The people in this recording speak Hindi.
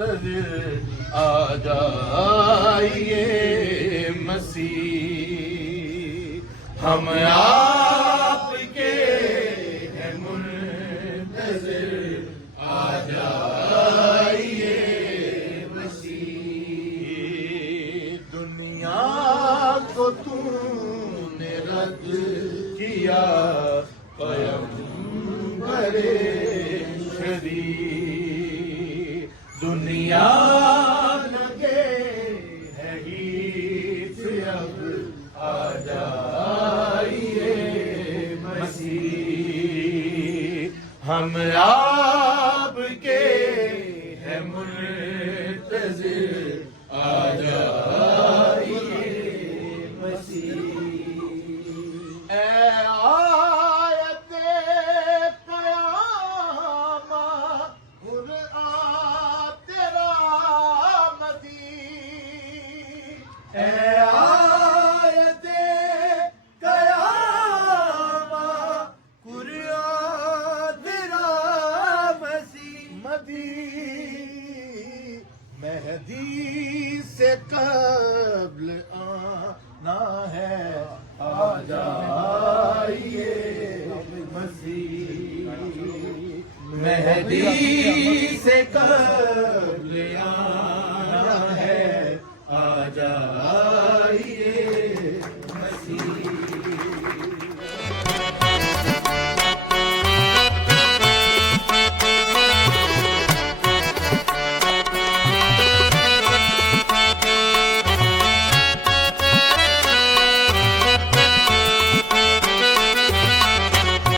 मुंतज़िर आ जाइए मसीह, हम आपके हैं मुंतज़िर आ जाइए मसीह। दुनिया को तूने रद्द किया पैगंबरे शरीफ, दुनिया लगे है गीत अब आ जाइए मसीह, हम आपके हैं मुंतज़िर आ जाइए मसीह। ऐ आयते क़यामा कुरआन तेरा मदी, ऐ आयते क़यामा कुरआन तेरा मदी, मेहदी से कब्ल आना है आ जाइए मसीह, मेहदी से कब्ल आना